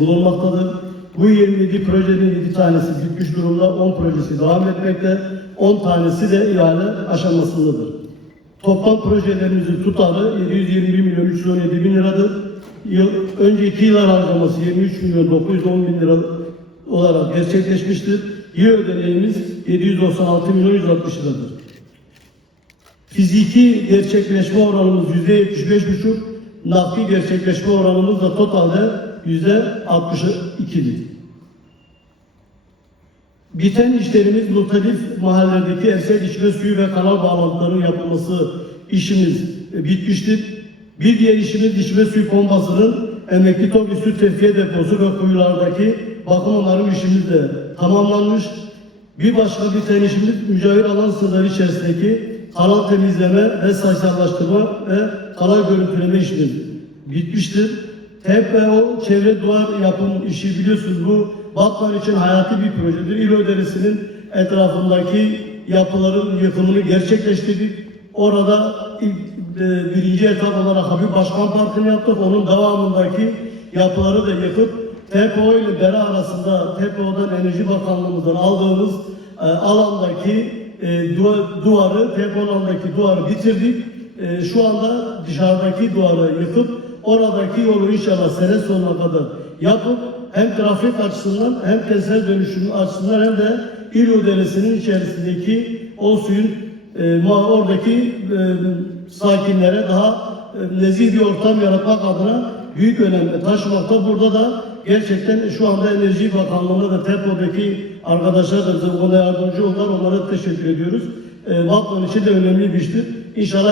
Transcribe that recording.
bulunmaktadır. Bu 27 projenin 7 tanesi bitmiş durumda, 10 projesi devam etmekte, 10 tanesi de ihale aşamasındadır. Toplam projelerimizin tutarı 721 milyon 317 bin liradır. Yıl, önceki yıllar harcaması 23 milyon 910 bin lira olarak gerçekleşmiştir. Yıl ödeneğimiz 796 milyon 160 liradır. Fiziki gerçekleşme oranımız yüzde yetmiş beş buçuk, nakdi gerçekleşme oranımız da totalde yüzde altmış ikidir. Biten işlerimiz muhtelif mahallelerdeki ersel içme suyu ve kanal bağlantılarının yapılması işimiz bitmiştir. Bir diğer işimiz içme suyu pompasının emekli TOGİ su tevfiye deposu ve kuyulardaki bakım onarım işimiz de tamamlanmış. Bir başka biten işimiz mücavir alan sınırları içerisindeki kanal temizleme ve sayısallaştırma ve kanal görüntüleme işimiz bitmiştir. TPO çevre duvar yapım işi biliyorsunuz bu Batman için hayati bir projedir. İlo Deresi'nin etrafındaki yapıların yıkımını gerçekleştirdik. Orada ilk, e, birinci etap olarak Habib Başkan Parkı'nı yaptık. Onun devamındaki yapıları da yıkıp TPO ile BERA arasında TPO'dan Enerji Bakanlığımızdan aldığımız e, alandaki e, duva- duvarı, TPO alandaki duvarı bitirdik. E, şu anda dışarıdaki duvarı yıkıp oradaki yolu inşallah sene sonuna kadar yapıp hem trafik açısından hem kentsel dönüşüm açısından hem de İlo Deresi'nin içerisindeki o suyun e, oradaki e, sakinlere daha e, nezih bir ortam yaratmak adına büyük önem taşımakta. Burada da gerçekten şu anda Enerji Bakanlığı'na da TEPO'daki arkadaşlar da bize bu konuda yardımcı oldular. Onlara teşekkür ediyoruz. E, Batman için de önemli bir iştir. İnşallah